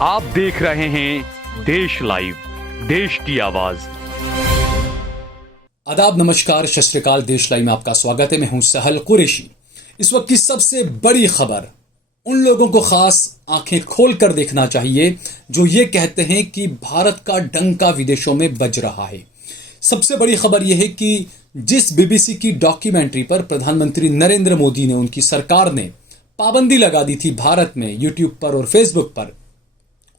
आप देख रहे हैं देश लाइव, देश की आवाज। आदाब, नमस्कार, सत श्री अकाल। देश लाइव में आपका स्वागत है। मैं हूं सहल कुरैशी। इस वक्त की सबसे बड़ी खबर उन लोगों को खास आंखें खोलकर देखना चाहिए जो ये कहते हैं कि भारत का डंका विदेशों में बज रहा है। सबसे बड़ी खबर यह है कि जिस बीबीसी की डॉक्यूमेंट्री पर प्रधानमंत्री नरेंद्र मोदी ने, उनकी सरकार ने पाबंदी लगा दी थी भारत में यूट्यूब पर और फेसबुक पर,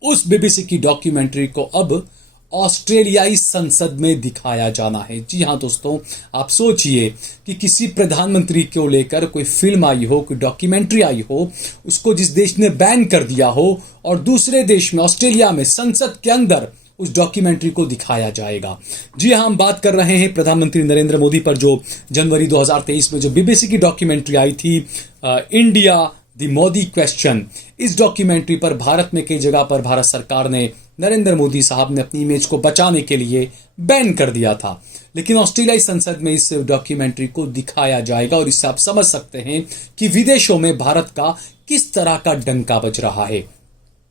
उस बीबीसी की डॉक्यूमेंट्री को अब ऑस्ट्रेलियाई संसद में दिखाया जाना है। जी हां दोस्तों, आप सोचिए कि किसी प्रधानमंत्री को लेकर कोई फिल्म आई हो, कोई डॉक्यूमेंट्री आई हो, उसको जिस देश ने बैन कर दिया हो और दूसरे देश में, ऑस्ट्रेलिया में, संसद के अंदर उस डॉक्यूमेंट्री को दिखाया जाएगा। जी हां, हम बात कर रहे हैं प्रधानमंत्री नरेंद्र मोदी पर जो जनवरी 2023 में जो बीबीसी की डॉक्यूमेंट्री आई थी, इंडिया द मोदी क्वेश्चन। इस डॉक्यूमेंट्री पर भारत में कई जगह पर भारत सरकार ने, नरेंद्र मोदी साहब ने अपनी इमेज को बचाने के लिए बैन कर दिया था, लेकिन ऑस्ट्रेलियाई संसद में इस डॉक्यूमेंट्री को दिखाया जाएगा और इससे आप समझ सकते हैं कि विदेशों में भारत का किस तरह का डंका बज रहा है।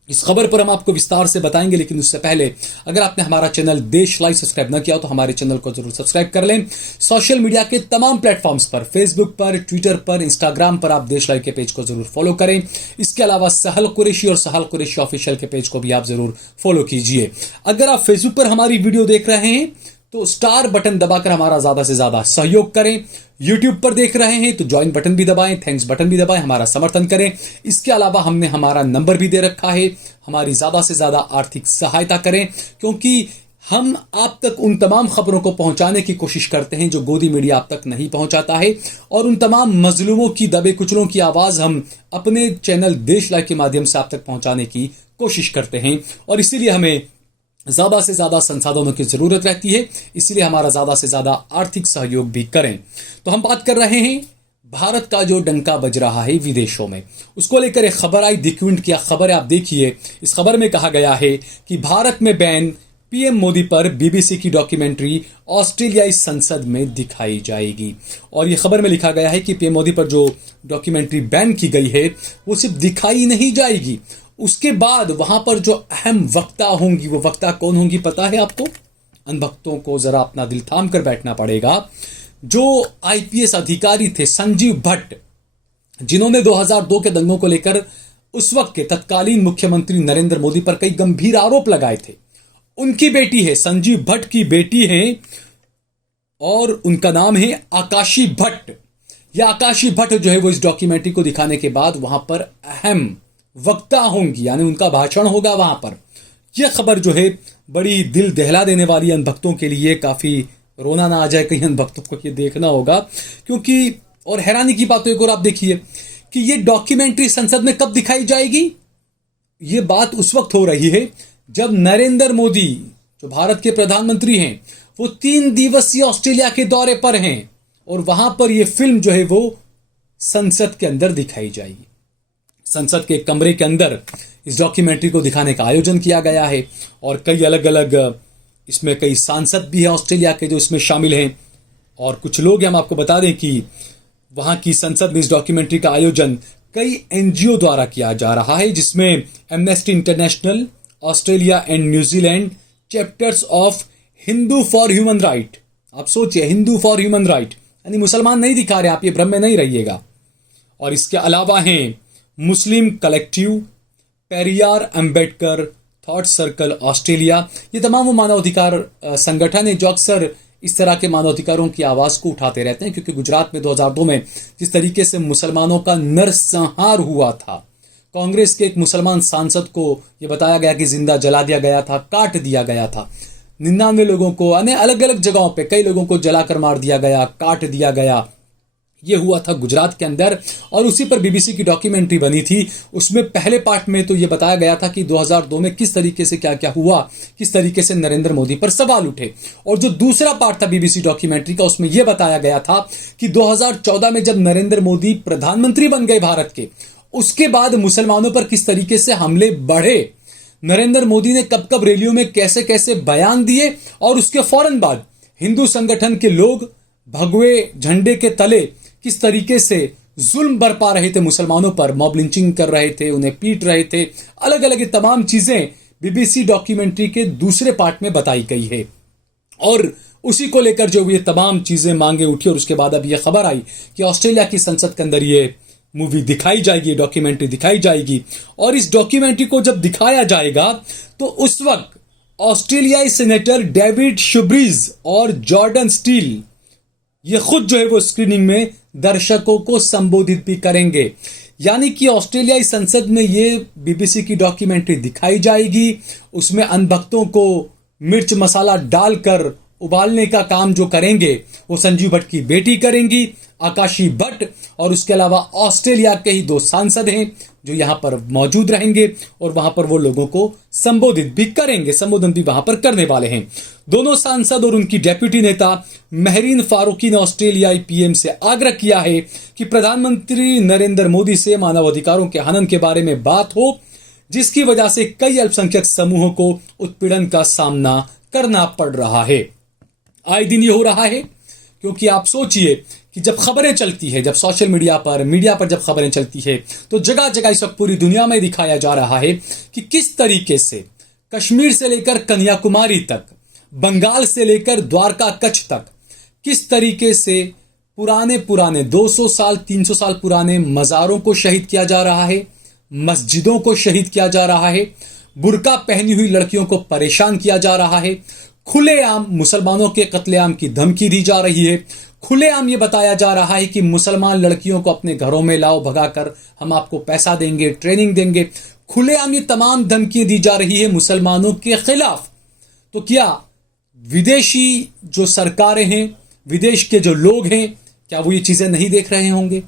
इस खबर पर हम आपको विस्तार से बताएंगे, लेकिन उससे पहले अगर आपने हमारा चैनल देश लाइव सब्सक्राइब न किया तो हमारे चैनल को जरूर सब्सक्राइब कर लें। सोशल मीडिया के तमाम प्लेटफॉर्म्स पर, फेसबुक पर, ट्विटर पर, इंस्टाग्राम पर आप देश लाइव के पेज को जरूर फॉलो करें। इसके अलावा सहल कुरैशी और सहल कुरैशी ऑफिशियल के पेज को भी आप जरूर फॉलो कीजिए। अगर आप फेसबुक पर हमारी वीडियो देख रहे हैं तो स्टार बटन दबाकर हमारा ज्यादा से ज्यादा सहयोग करें। यूट्यूब पर देख रहे हैं तो ज्वाइन बटन भी दबाएं, थैंक्स बटन भी दबाएं, हमारा समर्थन करें। इसके अलावा हमने हमारा नंबर भी दे रखा है, हमारी ज्यादा से ज्यादा आर्थिक सहायता करें, क्योंकि हम आप तक उन तमाम खबरों को पहुंचाने की कोशिश करते हैं जो गोदी मीडिया आप तक नहीं पहुंचाता है, और उन तमाम मजलूमों की, दबे कुचलों की आवाज हम अपने चैनल देश लाइव के माध्यम से आप तक पहुंचाने की कोशिश करते हैं, और इसीलिए हमें ज्यादा से ज्यादा संसाधनों की जरूरत रहती है। इसलिए हमारा ज्यादा से ज्यादा आर्थिक सहयोग भी करें। तो हम बात कर रहे हैं भारत का जो डंका बज रहा है विदेशों में, उसको लेकर एक खबर आई। द क्विंट की खबर है, आप देखिए। इस खबर में कहा गया है कि भारत में बैन, पीएम मोदी पर बीबीसी की डॉक्यूमेंट्री ऑस्ट्रेलियाई संसद में दिखाई जाएगी। और यह खबर में लिखा गया है कि पीएम मोदी पर जो डॉक्यूमेंट्री बैन की गई है वो सिर्फ दिखाई नहीं जाएगी, उसके बाद वहां पर जो अहम वक्ता होंगी, वो वक्ता कौन होंगी पता है आपको? अन वक्तों को जरा अपना दिल थाम कर बैठना पड़ेगा। जो आईपीएस अधिकारी थे संजीव भट्ट, जिन्होंने 2002 के दंगों को लेकर उस वक्त के तत्कालीन मुख्यमंत्री नरेंद्र मोदी पर कई गंभीर आरोप लगाए थे, उनकी बेटी है, संजीव भट्ट की बेटी है, और उनका नाम है आकाशी भट्ट। यह आकाशी भट्ट जो है वो इस डॉक्यूमेंट्री को दिखाने के बाद वहां पर अहम वक्ता होंगी, यानी उनका भाषण होगा वहां पर। यह खबर जो है बड़ी दिल दहला देने वाली अनभक्तों के लिए, काफी रोना ना आ जाए कहीं अनभक्तों को ये देखना होगा, क्योंकि और हैरानी की बात एक और आप देखिए कि ये डॉक्यूमेंट्री संसद में कब दिखाई जाएगी। ये बात उस वक्त हो रही है जब नरेंद्र मोदी, जो भारत के प्रधानमंत्री हैं, वो 3 दिवसीय ऑस्ट्रेलिया के दौरे पर हैं, और वहां पर यह फिल्म जो है वो संसद के अंदर दिखाई जाएगी। संसद के कमरे के अंदर इस डॉक्यूमेंट्री को दिखाने का आयोजन किया गया है, और कई अलग अलग इसमें कई सांसद भी हैं ऑस्ट्रेलिया के जो इसमें शामिल हैं, और कुछ लोग हैं। हम आपको बता दें कि वहां की संसद में इस डॉक्यूमेंट्री का आयोजन कई एनजीओ द्वारा किया जा रहा है, जिसमें amnesty international, Australia and New Zealand chapters of Hindu for human right. आप सोचिए, हिंदू फॉर ह्यूमन राइट, यानी मुसलमान नहीं दिखा रहे, आप ये भ्रम में नहीं रहिएगा। और इसके अलावा हैं Muslim collective, Periyar Ambedkar thought circle Australia. ये तमाम वो मानवाधिकार संगठन है जो अक्सर इस तरह के मानवाधिकारों की आवाज को उठाते रहते हैं, क्योंकि गुजरात में 2002 में जिस तरीके से मुसलमानों का नरसंहार हुआ था, कांग्रेस के एक मुसलमान सांसद को यह बताया गया कि जिंदा जला दिया गया था, काट दिया गया था। 99 लोगों को, अलग अलग जगहों पे कई लोगों को जलाकर मार दिया गया, काट दिया गया। ये हुआ था गुजरात के अंदर, और उसी पर बीबीसी की डॉक्यूमेंट्री बनी थी। उसमें पहले पार्ट में तो ये बताया गया था कि 2002 में किस तरीके से क्या क्या हुआ, किस तरीके से नरेंद्र मोदी पर सवाल उठे, और जो दूसरा पार्ट था बीबीसी डॉक्यूमेंट्री का, उसमें यह बताया गया था कि 2014 में जब नरेंद्र मोदी प्रधानमंत्री बन गए भारत के, उसके बाद मुसलमानों पर किस तरीके से हमले बढ़े, नरेंद्र मोदी ने कब कब रैलियों में कैसे कैसे बयान दिए, और उसके फौरन बाद हिंदू संगठन के लोग भगवे झंडे के तले किस तरीके से जुल्म बरपा रहे थे मुसलमानों पर, मॉब लिंचिंग कर रहे थे, उन्हें पीट रहे थे, अलग अलग ये तमाम चीजें बीबीसी डॉक्यूमेंट्री के दूसरे पार्ट में बताई गई है। और उसी को लेकर जो ये तमाम चीजें मांगे उठी और उसके बाद अब ये खबर आई कि ऑस्ट्रेलिया की संसद के अंदर ये मूवी दिखाई जाएगी, डॉक्यूमेंट्री दिखाई जाएगी। और इस डॉक्यूमेंट्री को जब दिखाया जाएगा तो उस वक्त ऑस्ट्रेलियाई सेनेटर डेविड शुब्रीज और जॉर्डन स्टील ये खुद जो है वो स्क्रीनिंग में दर्शकों को संबोधित भी करेंगे। यानी कि ऑस्ट्रेलियाई संसद में ये बीबीसी की डॉक्यूमेंट्री दिखाई जाएगी। उसमें अनभक्तों को मिर्च मसाला डालकर उबालने का काम जो करेंगे वो संजीव भट्ट की बेटी करेंगी, आकाशी भट्ट, और उसके अलावा ऑस्ट्रेलिया के ही 2 सांसद हैं जो यहां पर मौजूद रहेंगे और वहां पर वो लोगों को संबोधित भी करेंगे, संबोधन भी वहां पर करने वाले हैं। दोनों सांसद और उनकी डेप्यूटी नेता महरीन फारूकी ने ऑस्ट्रेलियाई पीएम से आग्रह किया है कि प्रधानमंत्री नरेंद्र मोदी से मानवाधिकारों के हनन के बारे में बात हो, जिसकी वजह से कई अल्पसंख्यक समूहों को उत्पीड़न का सामना करना पड़ रहा है। आए दिन ये हो रहा है क्योंकि आप सोचिए कि जब खबरें चलती है, जब सोशल मीडिया पर जब खबरें चलती है तो जगह जगह इस वक्त पूरी दुनिया में दिखाया जा रहा है कि किस तरीके से कश्मीर से लेकर कन्याकुमारी तक, बंगाल से लेकर द्वारका कच्छ तक, किस तरीके से पुराने 200 साल 300 साल पुराने मज़ारों को शहीद किया जा रहा है, मस्जिदों को शहीद किया जा रहा है, बुर्का पहनी हुई लड़कियों को परेशान किया जा रहा है, खुलेआम मुसलमानों के कत्लेआम की धमकी दी जा रही है, खुलेआम ये बताया जा रहा है कि मुसलमान लड़कियों को अपने घरों में लाओ भगाकर, हम आपको पैसा देंगे, ट्रेनिंग देंगे। खुलेआम ये तमाम धमकियां दी जा रही है मुसलमानों के खिलाफ। तो क्या विदेशी जो सरकारें हैं, विदेश के जो लोग हैं, क्या वो ये चीजें नहीं देख रहे होंगे?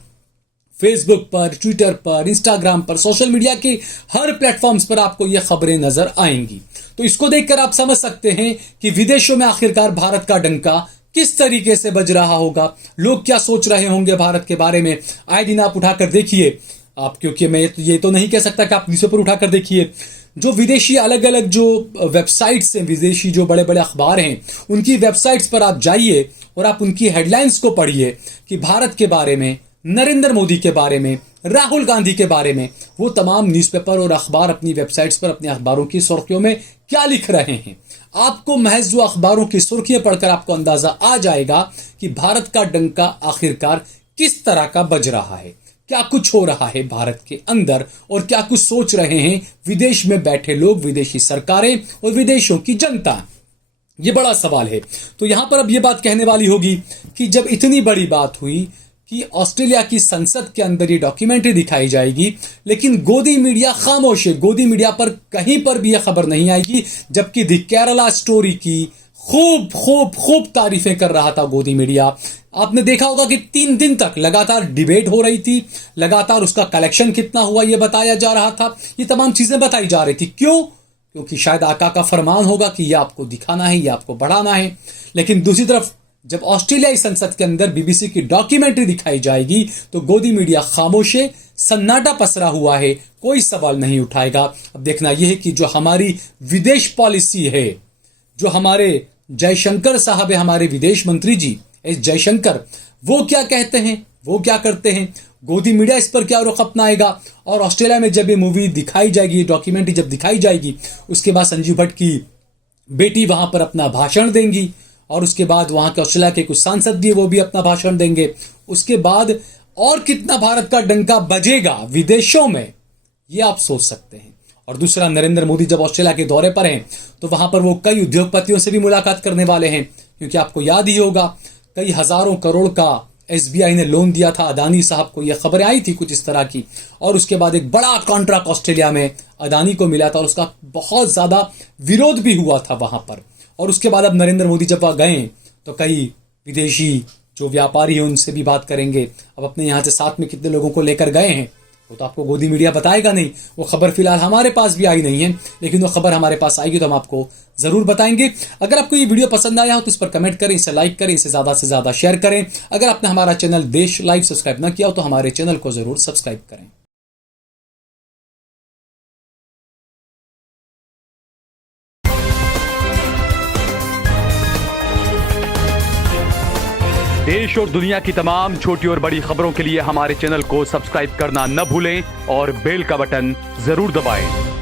फेसबुक पर, ट्विटर पर, इंस्टाग्राम पर, सोशल मीडिया के हर प्लेटफॉर्म्स पर आपको ये खबरें नजर आएंगी। तो इसको देखकर आप समझ सकते हैं कि विदेशों में आखिरकार भारत का डंका किस तरीके से बज रहा होगा, लोग क्या सोच रहे होंगे भारत के बारे में। आए दिन आप उठाकर देखिए, आप, क्योंकि मैं ये तो नहीं कह सकता कि आप न्यूज़पेपर उठाकर देखिए, जो विदेशी अलग अलग जो वेबसाइट्स हैं, विदेशी जो बड़े बड़े अखबार हैं, उनकी वेबसाइट्स पर आप जाइए और आप उनकी हेडलाइंस को पढ़िए कि भारत के बारे में, नरेंद्र मोदी के बारे में, राहुल गांधी के बारे में वो तमाम न्यूज़पेपर और अखबार अपनी वेबसाइट्स पर अपने अखबारों की सुर्खियों में क्या लिख रहे हैं। आपको महज वो अखबारों की सुर्खियां पढ़कर आपको अंदाजा आ जाएगा कि भारत का डंका आखिरकार किस तरह का बज रहा है, क्या कुछ हो रहा है भारत के अंदर और क्या कुछ सोच रहे हैं विदेश में बैठे लोग, विदेशी सरकारें और विदेशों की जनता। ये बड़ा सवाल है। तो यहां पर अब ये बात कहने वाली होगी कि जब इतनी बड़ी बात हुई कि ऑस्ट्रेलिया की संसद के अंदर ये डॉक्यूमेंट्री दिखाई जाएगी, लेकिन गोदी मीडिया खामोश है, गोदी मीडिया पर कहीं पर भी यह खबर नहीं आएगी, जबकि द केरला स्टोरी की खूब तारीफें कर रहा था गोदी मीडिया। आपने देखा होगा कि 3 दिन तक लगातार डिबेट हो रही थी, लगातार उसका कलेक्शन कितना हुआ ये बताया जा रहा था, ये तमाम चीजें बताई जा रही थी। क्यों? क्योंकि शायद आका का फरमान होगा कि ये आपको दिखाना है, ये आपको बढ़ाना है। लेकिन दूसरी तरफ जब ऑस्ट्रेलियाई संसद के अंदर बीबीसी की डॉक्यूमेंट्री दिखाई जाएगी तो गोदी मीडिया खामोश है, सन्नाटा पसरा हुआ है, कोई सवाल नहीं उठाएगा। अब देखना यह है कि जो हमारी विदेश पॉलिसी है, जो हमारे जयशंकर साहब है, हमारे विदेश मंत्री जी एस जयशंकर, वो क्या कहते हैं, वो क्या करते हैं, गोदी मीडिया इस पर क्या रुख अपनाएगा। और ऑस्ट्रेलिया में जब ये मूवी दिखाई जाएगी, डॉक्यूमेंट्री जब दिखाई जाएगी, उसके बाद संजीव भट्ट की बेटी वहां पर अपना भाषण देंगी और उसके बाद वहां के ऑस्ट्रेलिया के कुछ सांसद भी वो भी अपना भाषण देंगे। उसके बाद और कितना भारत का डंका बजेगा विदेशों में, ये आप सोच सकते हैं। और दूसरा, नरेंद्र मोदी जब ऑस्ट्रेलिया के दौरे पर हैं तो वहां पर वो कई उद्योगपतियों से भी मुलाकात करने वाले हैं, क्योंकि आपको याद ही होगा कई हजारों करोड़ का एसबीआई ने लोन दिया था अदानी साहब को, यह खबरें आई थी कुछ इस तरह की। और उसके बाद एक बड़ा कॉन्ट्रैक्ट ऑस्ट्रेलिया में अदानी को मिला था और उसका बहुत ज्यादा विरोध भी हुआ था वहां पर। और उसके बाद अब नरेंद्र मोदी जब वहां गए तो कई विदेशी जो व्यापारी हैं उनसे भी बात करेंगे। अब अपने यहाँ से साथ में कितने लोगों को लेकर गए हैं वो तो आपको गोदी मीडिया बताएगा नहीं, वो खबर फिलहाल हमारे पास भी आई नहीं है, लेकिन वो खबर हमारे पास आएगी तो हम आपको जरूर बताएंगे। अगर आपको ये वीडियो पसंद आया हो तो इस पर कमेंट करें, इसे लाइक करें, इसे ज्यादा से ज्यादा शेयर करें। अगर आपने हमारा चैनल देश लाइव सब्सक्राइब ना किया हो तो हमारे चैनल को जरूर सब्सक्राइब करें। देश और दुनिया की तमाम छोटी और बड़ी खबरों के लिए हमारे चैनल को सब्सक्राइब करना न भूलें और बेल का बटन जरूर दबाएं।